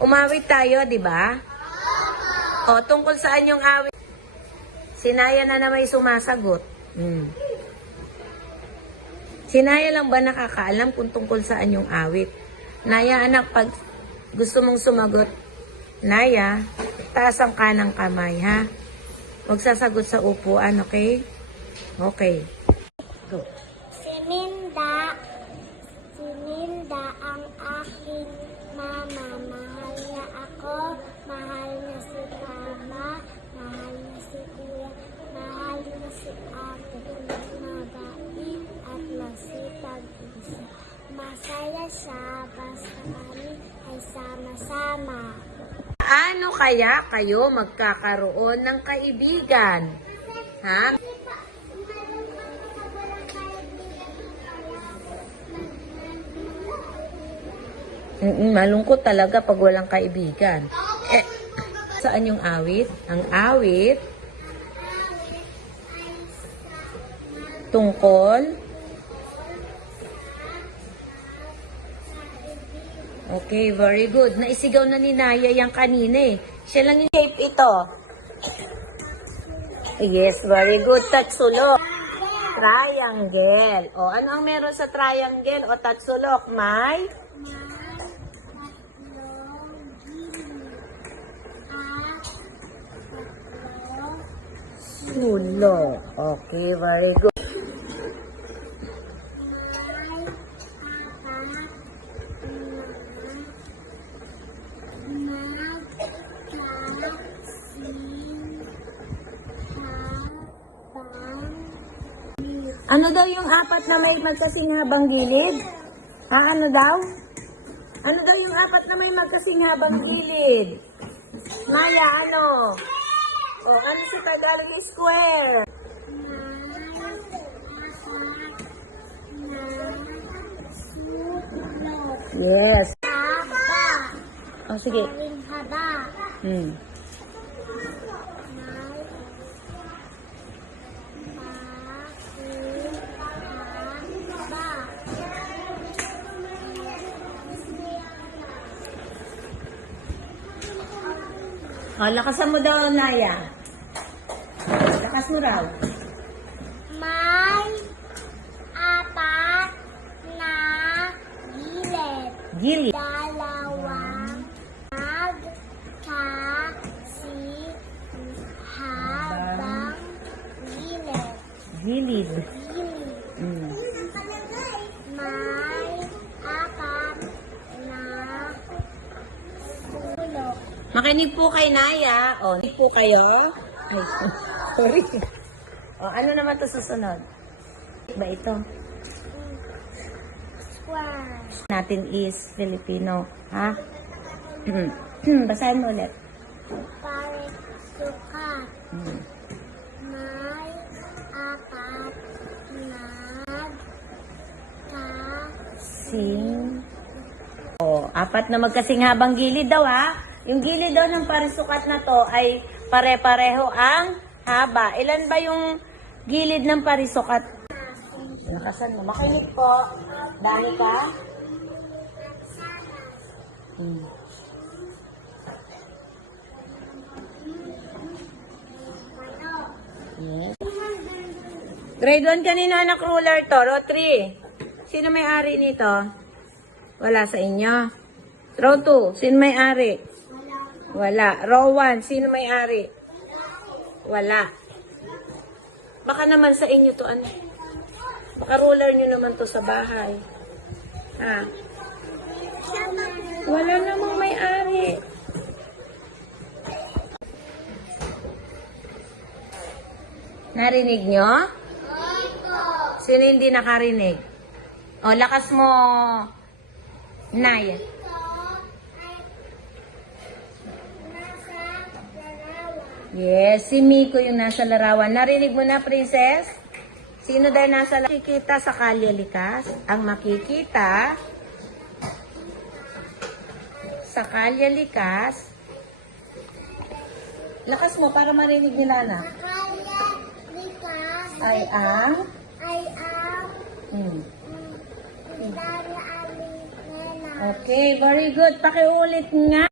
Umawit tayo, di ba? O, tungkol saan yung awit? Sinaya na may sumasagot. Sinaya lang ba nakakaalam kung tungkol saan yung awit? Naya, anak, pag gusto mong sumagot, Naya, taas ang kanang kamay, ha? Huwag sasagot sa upuan, okay? Okay. Go. Sininda ang aking mama. Mahal na ako, mahal na si mama, mahal na si kuya, mahal na si ate. Mabait at masipag isa. Masaya siya, basta kami ay sama-sama. Paano kaya kayo magkakaroon ng kaibigan? Ha? Malungkot talaga pag walang kaibigan. Saan yung awit? Ang awit tungkol. Okay, very good. Naisigaw na ni Naya yung kanina eh. Siya lang yung shape ito. Yes, very good. Tatsulok. Triangle. O, ano ang meron sa triangle o tatsulok? May? Sulok. Okay, very good. Ano daw yung apat na may magkasinghabang gilid? Ano daw? Ano daw yung apat na may magkasinghabang gilid? Maya, ano? O, ano sa Tagalog square? Yes. Haba. O, sige. Haba. O, lakasan mo daw, Naya. Lakas mo raw. May apat na gilid. Gilid. Dalawang magkasihabang gilid. Gilid. Gilid. May apat na sulok. Makinig po kay Naya. O, hindi po kayo. Ay, sorry. O, ano naman to susunod? Ba ito? Square. Natin is Filipino. Ha? Basahin mo ulit. Pare sukat. May apat na Sing. O, apat na magkasinghabang gilid daw, ha? Yung gilid daw ng parisukat na to ay pare-pareho ang haba. Ilan ba yung gilid ng parisukat? Lakasan mo. Makinig po. Dani ka? Yes. Grade 1 kanina anak ruler to. Row 3. Sino may-ari nito? Wala sa inyo. Row 2. Sino may-ari? Wala. Row 1. Sino may-ari? Wala. Baka naman sa inyo to ano? Baka ruler nyo naman to sa bahay. Ha? Wala namang may-ari. Narinig nyo? Sino hindi nakarinig? O, lakas mo, Naya. Yes, si Miko yung nasa larawan. Narinig mo na, Princess? Sino dahil nasa larawan? Makikita sa Kalye Likas? Ang makikita sa Kalye Likas. Lakas mo para marinig nila na. Ay ang Okay, very good. Pakiulit nga.